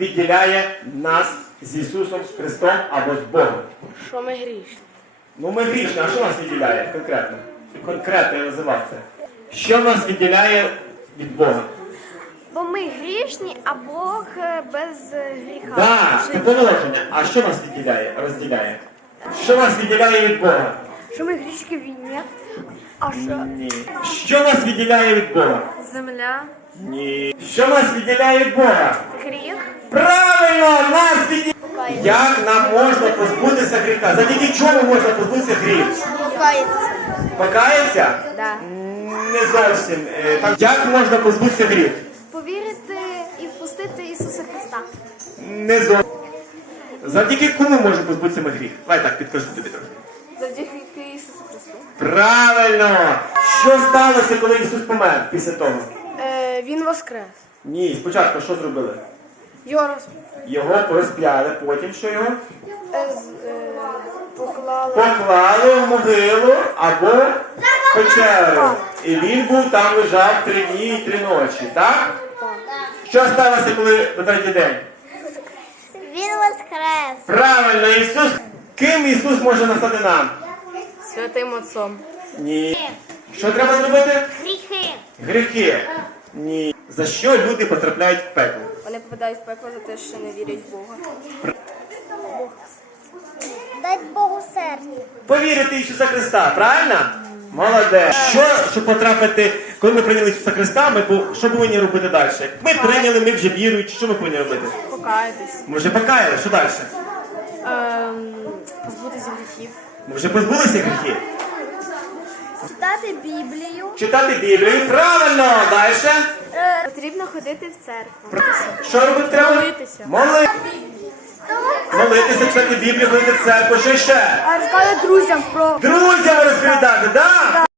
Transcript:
відділяє нас з Ісусом Христом або з Богом. Що ми грішні? Ну ми грішні, а що нас відділяє конкретно? Конкретно я називав це. Що нас відділяє від Бога? Бо ми грішні, а Бог е, без е, гріха. Так, це положення. А що нас відділяє, розділяє? Що нас відділяє від Бога? Що ми грішки війні, а що Ні. Що нас відділяє від Бога? земля, Ні. Що нас відділяє від Бога? Гріх, Правильно, нас відділяє. Як нам можна позбутися гріха? Завдяки чому можна позбутися гріх? покаятися. Покається? Да. Не зовсім. Е, Так, як можна позбутися гріх? Повірити і впустити Ісуса Христа. Не зовсім. Завдяки кому можна позбутися ми гріх? Давай так, підкажу тобі трохи. Завдяки Ісусу Христу. Правильно! Що сталося, коли Ісус помер після того? Е, він воскрес. Ні, спочатку що зробили? Його. Його розп'яли, потім що його? е, е, поклали. Поклали в могилу або в печеру. І він був там лежав три дні і три ночі, так? Що сталося, коли на третій день? Він воскрес. Правильно, Ісус. Ким Ісус може настати нам? Святим Отцом. Ні. Що треба зробити? Гріхи. Гріхи. Ні. За що люди потрапляють в пекло? Вони попадають в пекло за те, що не вірять в Бога. Дать Богу серце. Повірити в Ісуса Христа, правильно? Молодець. Що, щоб потрапити, коли ми прийняли Ісуса Христа, ми пов- що повинні робити далі? Ми прийняли, ми вже віруючі, що ми повинні робити? Покаятись. Ми вже покаяли, що далі? Ем, позбутися гріхів. Ми вже позбулися гріхів. Читати Біблію. Читати Біблію, правильно, далі. Потрібно ходити в церкву. Що робити треба? Молитися. Моли... Молитися, читати Біблію, ходити в церкву, що ще? А розказати друзям про Друзям розповідати, так? Да?